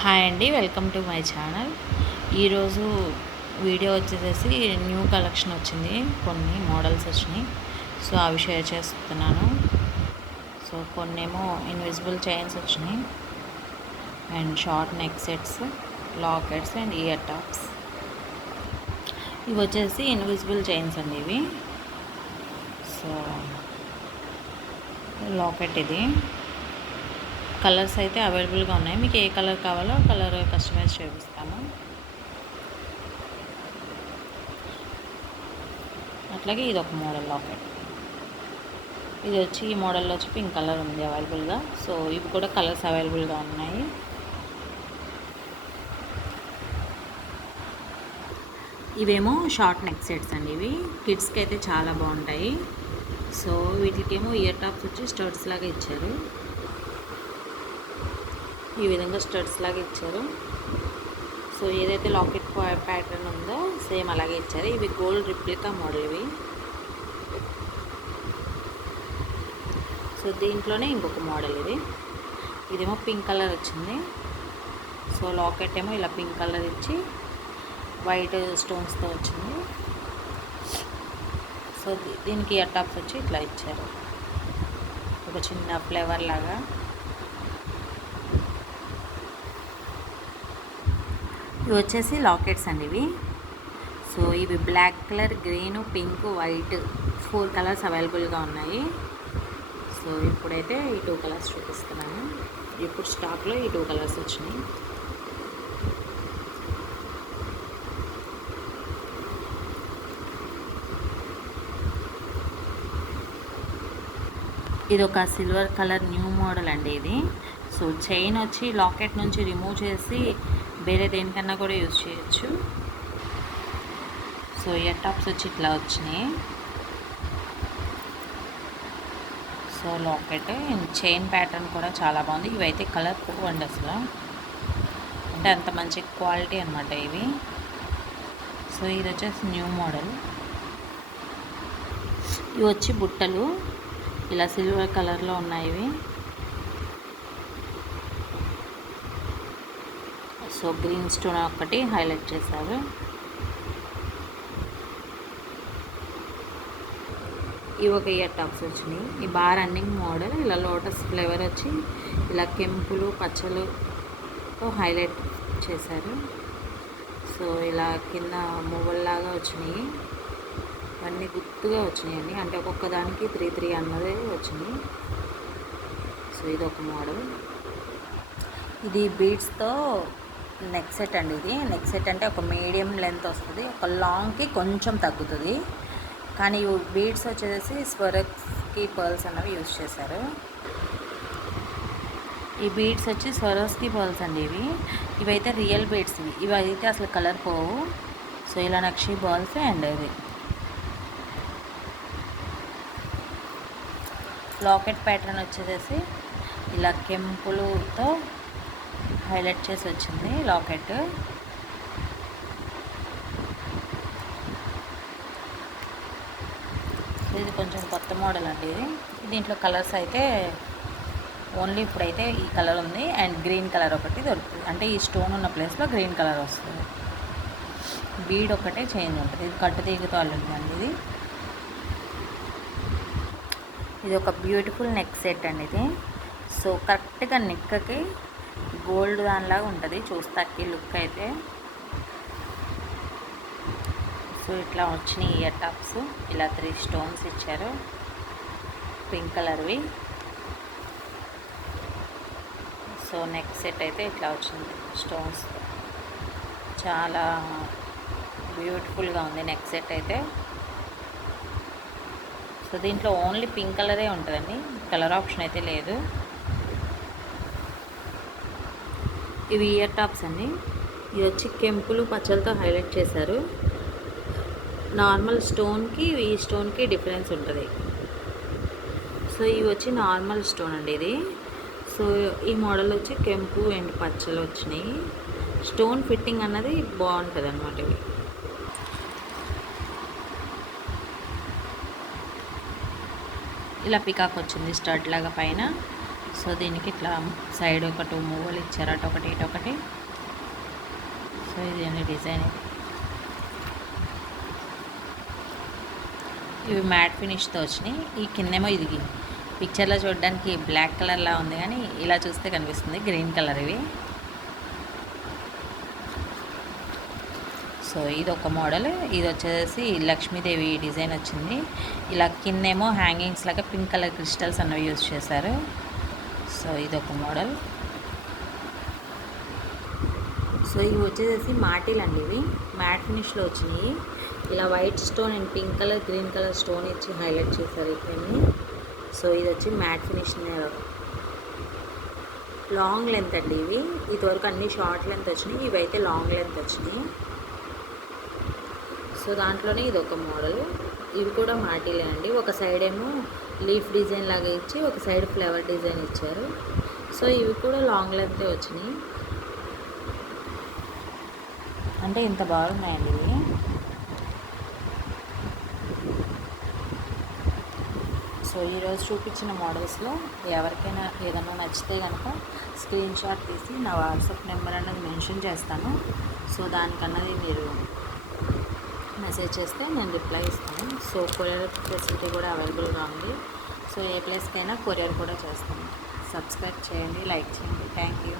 Hi అండి, welcome to my channel. ఈరోజు video వచ్చేసి న్యూ కలెక్షన్ వచ్చింది, కొన్ని మోడల్స్ వచ్చినాయి. సో అవి షేర్ చేస్తున్నాను. సో కొన్నేమో ఇన్విజిబుల్ చైన్స్ వచ్చినాయి and short neck sets, lockets and ear tops. ఇవి వచ్చేసి ఇన్విజిబుల్ చైన్స్ అండి. ఇవి సో లాకెట్, ఇది కలర్స్ అయితే అవైలబుల్గా ఉన్నాయి. మీకు ఏ కలర్ కావాలో కలర్ కస్టమైజ్ చేపిస్తాము. అట్లాగే ఇది ఒక మోడల్ లాకెట్. ఇది వచ్చి ఈ మోడల్లో వచ్చి పింక్ కలర్ ఉంది అవైలబుల్గా. సో ఇవి కూడా కలర్స్ అవైలబుల్గా ఉన్నాయి. ఇవేమో షార్ట్ నెక్ సెట్స్ అండి. ఇవి కిడ్స్కి అయితే చాలా బాగుంటాయి. సో వీటికేమో ఇయర్ టాప్స్ వచ్చి స్టడ్స్ లాగా ఇచ్చారు. ఈ విధంగా స్టడ్స్ లాగా ఇచ్చారు. సో ఏదైతే లాకెట్ ప్యాటర్న్ ఉందో సేమ్ అలాగే ఇచ్చారు. ఇవి గోల్డ్ రిప్లికా మోడల్ ఇవి. సో దీంట్లోనే ఇంకొక మోడల్ ఇదేమో పింక్ కలర్ వచ్చింది. సో లాకెట్ ఏమో ఇలా పింక్ కలర్ ఇచ్చి వైట్ స్టోన్స్తో వచ్చింది. సో దీనికి ఇయర్ టాప్స్ వచ్చి ఇట్లా ఇచ్చారు, ఒక చిన్న ఫ్లేవర్ లాగా. ఇవి వచ్చేసి లాకెట్స్ అండి ఇవి. సో ఇవి black colour, green, pink, white 4 colours అవైలబుల్గా ఉన్నాయి. సో ఇప్పుడైతే ఈ 2 కలర్స్ చూపిస్తున్నాను. ఇప్పుడు స్టాక్లో ఈ 2 కలర్స్ వచ్చినాయి. ఇది ఒక సిల్వర్ కలర్ న్యూ మోడల్ అండి ఇది. సో చైన్ వచ్చి లాకెట్ నుంచి రిమూవ్ చేసి వేరే దేనికన్నా కూడా యూజ్ చేయొచ్చు. సో ఇయర్ టాప్స్ వచ్చి ఇట్లా వచ్చినాయి. సో లాకెట్ చైన్ ప్యాటర్న్ కూడా చాలా బాగుంది. ఇవైతే కలర్ పోవండి అసలు, అంటే అంత మంచి క్వాలిటీ అనమాట ఇవి. సో ఇది వచ్చేసి న్యూ మోడల్. ఇవి వచ్చి బుట్టలు ఇలా సిల్వర్ కలర్లో ఉన్నాయి ఇవి. సో గ్రీన్ స్టోన్ ఒకటి హైలైట్ చేశారు. ఇవి ఒక ఇయర్ టాప్స్ వచ్చినాయి. ఈ బార్ రన్నింగ్ మోడల్. ఇలా లోటస్ ఫ్లేవర్ వచ్చి ఇలా కెంపులు పచ్చలుతో హైలైట్ చేశారు. సో ఇలా కింద మువ్వల్లాగా వచ్చినాయి. అన్నీ గుర్తుగా వచ్చినాయండి, అంటే ఒక్కొక్క దానికి 3 అన్నదే వచ్చినాయి. సో ఇది ఒక మోడల్. ఇది బీడ్స్తో నెక్ సెట్ అండి. ఇది నెక్ సెట్ అంటే ఒక మీడియం లెంత్ వస్తుంది, ఒక లాంగ్కి కొంచెం తగ్గుతుంది. కానీ బీడ్స్ వచ్చేసి స్వరస్కి పర్ల్స్ అన్నవి యూజ్ చేశారు. ఈ బీడ్స్ వచ్చి స్వరస్కి పర్ల్స్ అండి ఇవి. ఇవైతే రియల్ బీడ్స్ ఇవి అయితే అసలు కలర్ పోవు. సో ఇలా నక్షి బాల్స్ అండ్ ఇది లాకెట్ ప్యాటర్న్ వచ్చేసి ఇలా కెంపులతో హైలైట్ చేసి వచ్చింది లాకెట్. ఇది కొంచెం కొత్త మోడల్ అండి ఇది. దీంట్లో కలర్స్ అయితే ఓన్లీ ఇప్పుడైతే ఈ కలర్ ఉంది అండ్ గ్రీన్ కలర్ ఒకటి దొరుకుతుంది, అంటే ఈ స్టోన్ ఉన్న ప్లేస్లో గ్రీన్ కలర్ వస్తుంది. బీడ్ ఒకటే చేంజ్ ఉంటుంది. ఇది కట్టు తీగతో అల్లుందండి ఇది. ఇది ఒక బ్యూటిఫుల్ నెక్ సెట్ అండి ఇది. సో కరెక్ట్గా నెక్కి గోల్డ్ దానిలాగా ఉంటుంది చూస్తాకి లుక్ అయితే. సో ఇట్లా వచ్చినాయి ఇయర్ టాప్స్. ఇలా 3 స్టోన్స్ ఇచ్చారు, పింక్ కలర్వి. సో నెక్ సెట్ అయితే ఇట్లా వచ్చింది స్టోన్స్. చాలా బ్యూటిఫుల్గా ఉంది నెక్ సెట్ అయితే. సో దీంట్లో ఓన్లీ పింక్ కలరే ఉంటుందండి, కలర్ ఆప్షన్ అయితే లేదు. ఇవి ఇయర్ టాప్స్ అండి. ఇవి వచ్చి కెంపులు పచ్చలతో హైలైట్ చేశారు. నార్మల్ స్టోన్కి ఈ స్టోన్కి డిఫరెన్స్ ఉంటుంది. సో ఇవి వచ్చి నార్మల్ స్టోన్ అండి ఇది. సో ఈ మోడల్ వచ్చి కెంపు అండ్ పచ్చలు వచ్చినాయి. స్టోన్ ఫిట్టింగ్ అన్నది బాగుంటుంది అన్నమాట. ఇవి ఇలా పికాక్ వచ్చింది స్టడ్ లాగా పైన. సో దీనికి ఇట్లా సైడ్ ఒక 2 మూవలు ఇచ్చారు, అటొకటి ఇటొకటి. సో ఇది అండి డిజైన్. ఇవి మ్యాట్ ఫినిష్తో వచ్చినాయి. ఈ కిందేమో ఇది పిక్చర్లో చూడడానికి బ్లాక్ కలర్లా ఉంది, కానీ ఇలా చూస్తే కనిపిస్తుంది గ్రీన్ కలర్ ఇవి. సో ఇది ఒక మోడల్. ఇది వచ్చేసి లక్ష్మీదేవి డిజైన్ వచ్చింది. ఇలా కిందేమో హ్యాంగింగ్స్ లాగా పింక్ కలర్ క్రిస్టల్స్ అన్నవి యూజ్ చేశారు. సో ఇదొక మోడల్. సో ఇవి వచ్చేసి మాటీలు అండి, ఇవి మ్యాట్ ఫినిష్లో వచ్చినాయి. ఇలా white stone and pink colour green colour stone ఇచ్చి హైలైట్ చేశారు ఇక్కడిని. సో ఇది వచ్చి మ్యాట్ ఫినిష్ లాంగ్ లెంత్ అండి ఇవి. ఇదివరకు అన్ని షార్ట్ లెంత్ వచ్చినాయి, ఇవైతే లాంగ్ లెంత్ వచ్చినాయి. సో దాంట్లోనే ఇది ఒక మోడల్. ఇవి కూడా మాటీలే అండి. ఒక సైడ్ ఏమో లీఫ్ డిజైన్ లాగా ఇచ్చి ఒక సైడ్ ఫ్లవర్ డిజైన్ ఇచ్చారు. సో ఇవి కూడా లాంగ్ లెంతే వచ్చినాయి. అంటే ఇంత బాగున్నాయండి ఇవి. సో ఈరోజు చూపించిన మోడల్స్లో ఎవరికైనా ఏదైనా నచ్చితే కనుక స్క్రీన్ షాట్ తీసి నా వాట్సాప్ నెంబర్ అన్నది మెన్షన్ చేస్తాను. సో దానికన్నది మీరు మెసేజ్ చేస్తే నేను రిప్లై ఇస్తాను. సో కొరియర్ ఫెసిలిటీ కూడా అవైలబుల్గా ఉంది. సో ఏ ప్లేస్కైనా కొరియర్ కూడా చేస్తాను. సబ్స్క్రైబ్ చేయండి, లైక్ చేయండి. Thank you.